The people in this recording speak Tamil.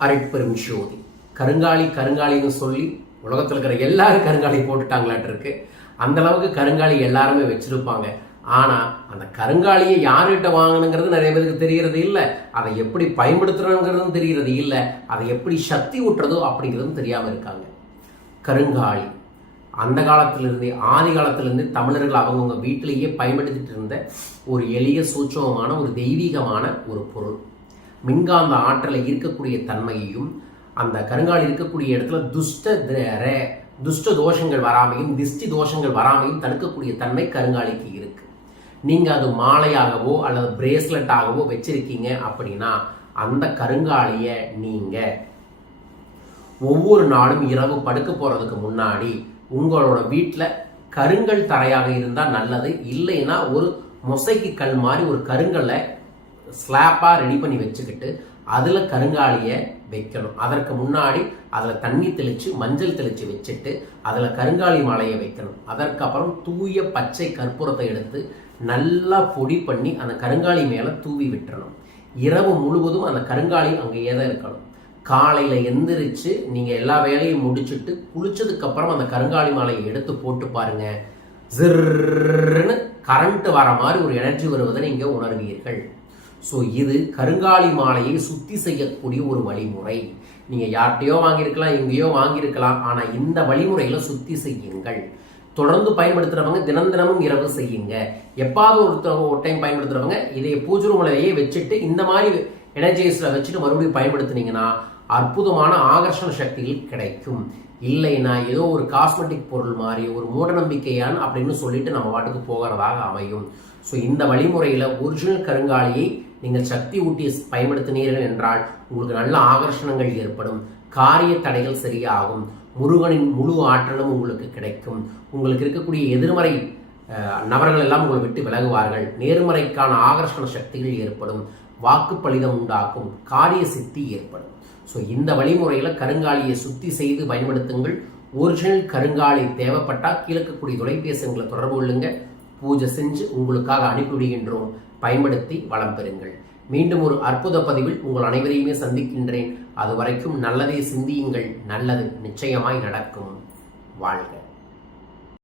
அரைப்பெரும் ஜோதி. கருங்காலி கருங்காலின்னு சொல்லி உலகத்தில் இருக்கிற எல்லாரும் கருங்காலி போட்டுட்டாங்களாட்டு இருக்கு. அந்த அளவுக்கு கருங்காலி எல்லாருமே வச்சிருப்பாங்க. ஆனா அந்த கருங்காலியை யார்கிட்ட வாங்கணுங்கிறது நிறைய பேருக்கு தெரியறது இல்லை. அதை எப்படி பயன்படுத்துறோங்கிறதும் தெரியறது இல்லை. அதை எப்படி சக்தி ஊட்டுறதோ அப்படிங்கிறதும் தெரியாமல் இருக்காங்க. கருங்காலி. அந்த காலத்திலிருந்தே ஆதி காலத்திலிருந்தே தமிழர்கள் அவங்கவுங்க வீட்டிலேயே பயன்படுத்திட்டு இருந்த ஒரு எளிய சூட்சமமான ஒரு தெய்வீகமான ஒரு பொருள். மின்காந்த ஆற்றலை இருக்கக்கூடிய தன்மையையும் அந்த கருங்காலி இருக்கக்கூடிய இடத்துல துஷ்ட த- ரே- துஷ்ட தோஷங்கள் வராமையும் திஷ்டி தோஷங்கள் வராமையும் தடுக்கக்கூடிய தன்மை கருங்காலிக்கு இருக்கு. நீங்க அது மாலையாகவோ அல்லது பிரேஸ்லெட்டாகவோ வச்சிருக்கீங்க அப்படின்னா அந்த கருங்காலியை நீங்க ஒவ்வொரு நாளும் இரவு படுக்க போறதுக்கு முன்னாடி உங்களோட வீட்டில் கருங்கல் தரையாக இருந்தால் நல்லது இல்லைன்னா ஒரு மொசைக்கு கல் மாதிரி ஒரு கருங்கல்லை ஸ்லாப்பாக ரெடி பண்ணி வச்சுக்கிட்டு அதில் கருங்காலியை வைக்கணும். அதற்கு முன்னாடி அதில் தண்ணி தெளித்து மஞ்சள் தெளித்து வச்சுட்டு அதில் கருங்காலி மாலையை வைக்கணும். அதற்கப்புறம் தூய பச்சை கற்பூரத்தை எடுத்து நல்லா பொடி பண்ணி அந்த கருங்காலி மேலே தூவி விட்டுறணும். இரவு முழுவதும் அந்த கருங்காலி அங்கேயே தான் இருக்கணும். காலையில் எந்திரிச்சு நீங்கள் எல்லா வேலையும் முடிச்சுட்டு குளிச்சதுக்கப்புறம் அந்த கருங்காலி மாலையை எடுத்து போட்டு பாருங்கள் ஜிர்ன்னு கரண்ட் வர மாதிரி ஒரு எனர்ஜி வருவதை நீங்கள் உணர்வீர்கள். ஸோ இது கருங்காலி மாலையை சுத்தி செய்யக்கூடிய ஒரு வழிமுறை. நீங்கள் யார்கிட்டயோ வாங்கியிருக்கலாம் எங்கேயோ வாங்கியிருக்கலாம் ஆனால் இந்த வழிமுறையில் சுத்தி செய்யுங்கள். தொடர்ந்து பயன்படுத்துறவங்க தினம் தினமும் இரவு செய்யுங்க. எப்பாவது ஒருத்தவங்க ஒரு டைம் பயன்படுத்துறவங்க இதை பூஜை ரூமிலேயே வச்சுட்டு இந்த மாதிரி எனர்ஜைஸில் வச்சுட்டு மறுபடியும் பயன்படுத்துனீங்கன்னா அற்புதமான ஆகர்ஷண சக்திகள் கிடைக்கும். இல்லைன்னா ஏதோ ஒரு காஸ்மெட்டிக் பொருள் மாதிரி ஒரு மூடநம்பிக்கையான் அப்படின்னு சொல்லிட்டு நம்ம வாட்டுக்கு போகிறதாக அமையும். ஸோ இந்த வழிமுறையில் ஒரிஜினல் கருங்காலியை நீங்கள் சக்தி ஊட்டி பயன்படுத்தினீர்கள் என்றால் உங்களுக்கு நல்ல ஆகர்ஷணங்கள் ஏற்படும். காரிய தடைகள் சரியாகும். முருகனின் முழு ஆற்றலும் உங்களுக்கு கிடைக்கும். உங்களுக்கு இருக்கக்கூடிய எதிர்மறை நபர்கள் எல்லாம் உங்களை விட்டு விலகுவார்கள். நேர்மறைக்கான ஆகர்ஷண சக்திகள் ஏற்படும். வாக்குப்பளிதம் உண்டாக்கும். காரிய சித்தி ஏற்படும். ஸோ இந்த வழிமுறையில் கருங்காலியை சுத்தி செய்து பயன்படுத்துங்கள். ஒரிஜினல் கருங்காலி தேவைப்பட்டால் கீழக்கக்கூடிய தொலைபேசிகளை தொடர்பு கொள்ளுங்க. பூஜை செஞ்சு உங்களுக்காக அனுப்பிவிடுகின்றோம் பயன்படுத்தி வளம் பெறுங்கள். மீண்டும் ஒரு அற்புத பதிவில் உங்கள் அனைவரையுமே சந்திக்கின்றேன். அது வரைக்கும் நல்லதே சிந்தியுங்கள். நல்லது நிச்சயமாய் நடக்கும். வாழ்க.